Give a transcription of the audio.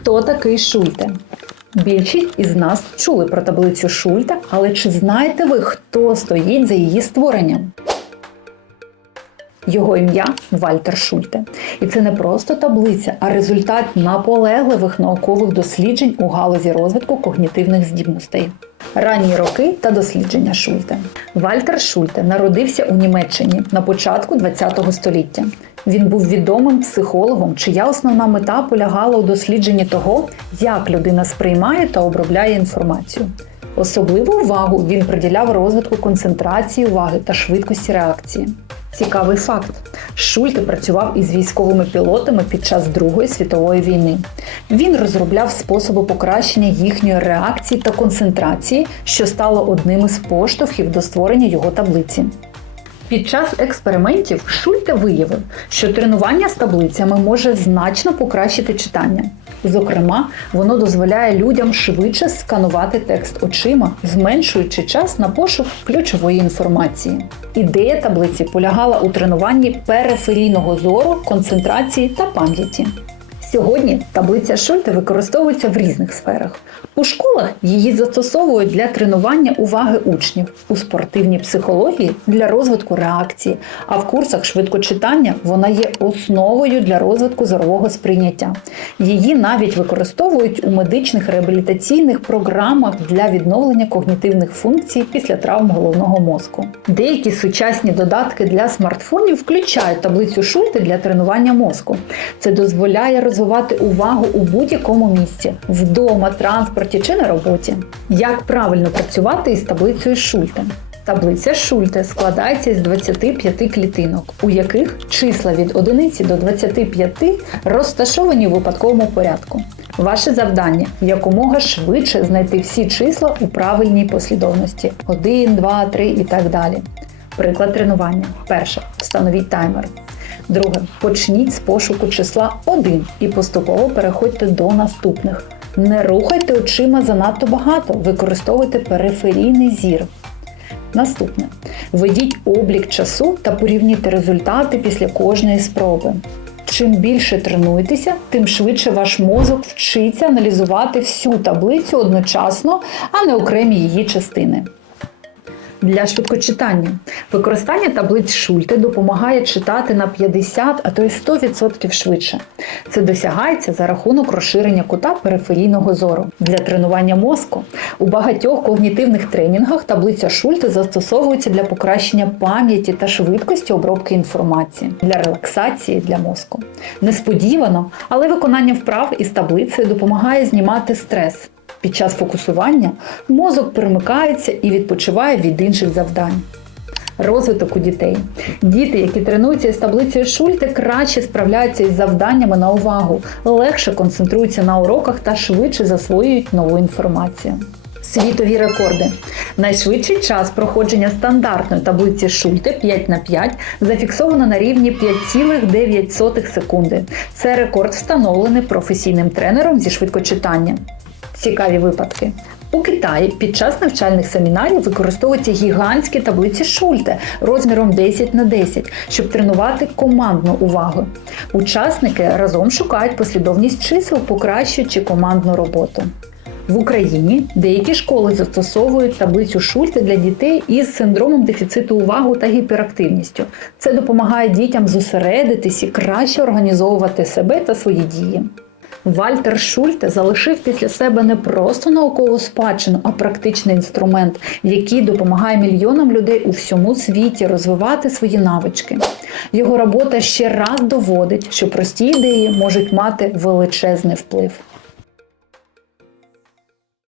Хто такий Шульте? Більшість із нас чули про таблицю Шульта, але чи знаєте ви, хто стоїть за її створенням? Його ім'я Вальтер Шульте. І це не просто таблиця, а результат наполегливих наукових досліджень у галузі розвитку когнітивних здібностей. Ранні роки та дослідження Шульте. Вальтер Шульте народився у Німеччині на початку ХХ століття. Він був відомим психологом, чия основна мета полягала у дослідженні того, як людина сприймає та обробляє інформацію. Особливу увагу він приділяв розвитку концентрації уваги та швидкості реакції. Цікавий факт: Шульте працював із військовими пілотами під час Другої світової війни. Він розробляв способи покращення їхньої реакції та концентрації, що стало одним із поштовхів до створення його таблиці. Під час експериментів Шульте виявив, що тренування з таблицями може значно покращити читання. Зокрема, воно дозволяє людям швидше сканувати текст очима, зменшуючи час на пошук ключової інформації. Ідея таблиці полягала у тренуванні периферійного зору, концентрації та пам'яті. Сьогодні таблиця Шульте використовується в різних сферах. У школах її застосовують для тренування уваги учнів, у спортивній психології для розвитку реакції, а в курсах швидкочитання вона є основою для розвитку зорового сприйняття. Її навіть використовують у медичних реабілітаційних програмах для відновлення когнітивних функцій після травм головного мозку. Деякі сучасні додатки для смартфонів включають таблицю Шульте для тренування мозку. Це дозволяє розвивати увагу у будь-якому місці вдома, транспорті чи на роботі. Як правильно працювати із таблицею Шульте? Таблиця Шульте складається з 25 клітинок, у яких числа від 1 до 25 розташовані в випадковому порядку. Ваше завдання якомога швидше знайти всі числа у правильній послідовності 1, 2, 3 і так далі. Приклад тренування. Перше. Встановіть таймер. Друге. Почніть з пошуку числа 1 і поступово переходьте до наступних. Не рухайте очима занадто багато, використовуйте периферійний зір. Наступне. Ведіть облік часу та порівнюйте результати після кожної спроби. Чим більше тренуєтеся, тим швидше ваш мозок вчиться аналізувати всю таблицю одночасно, а не окремі її частини. Для швидкочитання використання таблиць Шульте допомагає читати на 50, а то й 100% швидше. Це досягається за рахунок розширення кута периферійного зору. Для тренування мозку у багатьох когнітивних тренінгах таблиця Шульте застосовується для покращення пам'яті та швидкості обробки інформації, для релаксації для мозку. Несподівано, але виконання вправ із таблицею допомагає знімати стрес. Під час фокусування мозок перемикається і відпочиває від інших завдань. Розвиток у дітей. Діти, які тренуються з таблицею Шульте, краще справляються із завданнями на увагу, легше концентруються на уроках та швидше засвоюють нову інформацію. Світові рекорди. Найшвидший час проходження стандартної таблиці Шульте 5 на 5 зафіксовано на рівні 5,9 секунди. Це рекорд встановлений професійним тренером зі швидкочитання. Цікаві випадки. У Китаї під час навчальних семінарів використовуються гігантські таблиці Шульте розміром 10 на 10, щоб тренувати командну увагу. Учасники разом шукають послідовність чисел, покращуючи командну роботу. В Україні деякі школи застосовують таблицю Шульте для дітей із синдромом дефіциту уваги та гіперактивністю. Це допомагає дітям зосередитись і краще організовувати себе та свої дії. Вальтер Шульте залишив після себе не просто наукову спадщину, а практичний інструмент, який допомагає мільйонам людей у всьому світі розвивати свої навички. Його робота ще раз доводить, що прості ідеї можуть мати величезний вплив.